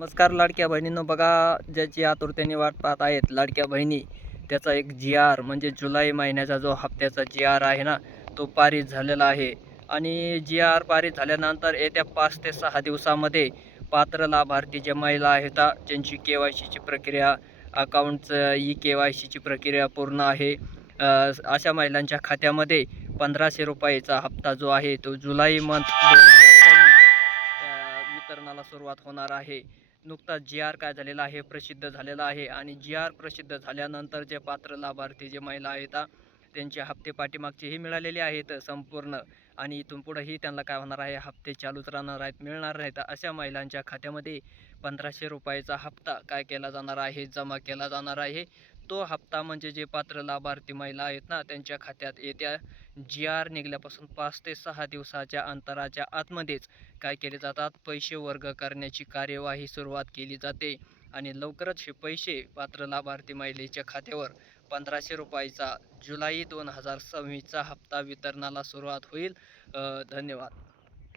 नमस्कार लाडक्या बहिणींनो, बघा ज्याची आतुरतेने वाट पाहत आहेत लाडक्या बहिणी, त्याचा एक जी-आर म्हणजे जुलै महिन्याचा जो हप्त्याचा जी-आर आहे ना, तो पारित झालेला आहे. आणि जी-आर पारित झाल्यानंतर येत्या 5 ते 6 दिवसामध्ये पात्र लाभार्थी ज्या महिला आहेत ज्यांची के-वाय-सीची प्रक्रिया, अकाउंटचं ई-के-वाय-सीची प्रक्रिया पूर्ण आहे, अशा महिलांच्या खात्यामध्ये ₹1500चा हप्ता जो आहे तो जुलै मंथ 2024 वितरणाला सुरुवात होणार आहे. नुकताच जी-आर काय झालेला आहे, प्रसिद्ध झालेला आहे. आणि जी-आर प्रसिद्ध झाल्यानंतर जे पात्र लाभार्थी जे महिला आहेत त्यांचे हप्ते पाठीमागचेही मिळालेले आहेत संपूर्ण. आणि इथून पुढेही त्यांना काय होणार आहे, हप्ते चालूच राहणार आहेत, मिळणार नाहीत. अशा महिलांच्या खात्यामध्ये ₹1500चा हप्ता काय केला जाणार आहे, जमा केला जाणार आहे. तो हप्ता म्हणजे जे पात्र लाभार्थी महिला आहेत ना, त्यांच्या खात्यात येत्या जी-आर निघाल्यापासून 5 ते 6 दिवसाच्या अंतराच्या आतमध्येच काय केले जातात, पैसे वर्ग करण्याची कार्यवाही सुरुवात केली जाते. आणि लवकरच हे पैसे पात्र लाभार्थी महिलेच्या खात्यावर ₹1500चा जुलै 2026चा हप्ता वितरणाला सुरुवात होईल. धन्यवाद.